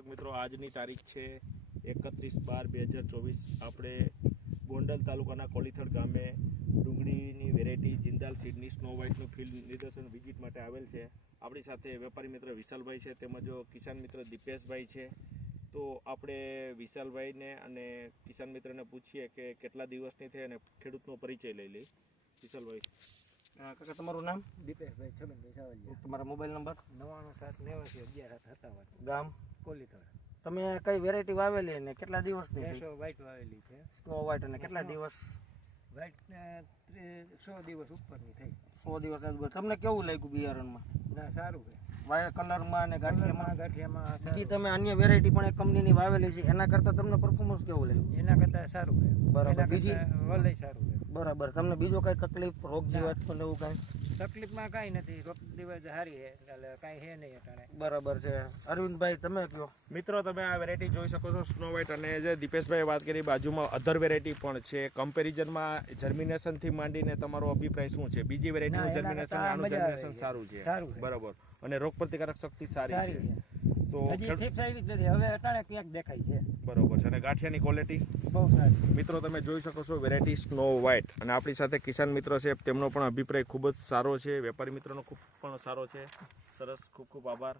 દર્શક મિત્રો, આજની તારીખ છે 31/12/2024. આપણે ગોંડલ તાલુકાના કોલીથડ ગામે ડુંગળીની વેરાયટી જિંદાલ સીડની સ્નો વ્હાઇટનું ફિલ્ડ નિદર્શન વિઝિટ માટે આવેલ છે. આપણી સાથે વેપારી મિત્ર વિશાલભાઈ છે, તેમજ કિસાન મિત્ર દીપેશભાઈ છે. તો આપણે વિશાલભાઈને અને કિસાન મિત્રને પૂછીએ કે કેટલા દિવસની થઈ અને ખેડૂતનો પરિચય લઈ લઈ. વિશાલભાઈ, કાકા તમારું નામ? દીપેશભાઈ છગનભાઈ સાવલિયા. તમારો મોબાઈલ નંબર? 97 ગામ? કોલીથડ. તમે કઈ વેરાયટી વાવેલી અને કેટલા દિવસની? એસો વ્હાઈટ વાવેલી છે. સ્નો વ્હાઇટ અને કેટલા દિવસ? વ્હાઈટ 100 દિવસ ઉપરની થઈ. 100 દિવસ આજુબાજુ. તમને કેવું લાગ્યું બિયારણમાં? ના, સારું છે. વાયર કલરમાં અને ગાંઠિયામાં? ગાંઠિયામાં બીજી તમે અન્ય વેરાયટી પણ એક કંપનીની વાવેલી છે, એના કરતાં તમને પરફોર્મન્સ કેવું લાગ્યું? એના કરતાં સારું છે. બરાબર. બીજી વલય સારું છે. બરાબર. તમને બીજો કઈ તકલીફ, રોગ જીવાત પણ એવું કઈ? તકલીફમાં કાંઈ નથી. રોગ દિવસ સારી છે, એટલે કાંઈ છે નહીં અટાણે. બરાબર છે. અરવિંદભાઈ તમે કહો. મિત્રો, તમે આ વેરાયટી જોઈ શકો છો, સ્નો વ્હાઇટ. અને જે દીપેશભાઈએ વાત કરી, બાજુમાં અધર વેરાયટી પણ છે. કમ્પેરિઝનમાં જર્મિનેશનથી માંડીને તમારો અભિપ્રાય શું છે? બીજી વેરાયટીનું જર્મિનેશન, આનું જર્મિનેશન સારું છે. સારું છે. બરાબર. અને રોગ પ્રતિકારક શક્તિ સારી સારી છે. છે. તો હજી થીપ્સ આવી જ નથી. હવે અટાણે ક્યાંક દેખાય છે. બરોબર છે. અને ગાંઠિયાની ક્વોલિટી બહુ સારી. મિત્રો, તમે જોઈ શકો છો વેરાયટી સ્નો વ્હાઇટ. અને આપણી સાથે કિસાન મિત્ર છે, તેમનો પણ અભિપ્રાય ખૂબ જ સારો છે. વેપારી મિત્રનો ખૂબ પણ સારો છે. સરસ, ખૂબ ખૂબ આભાર.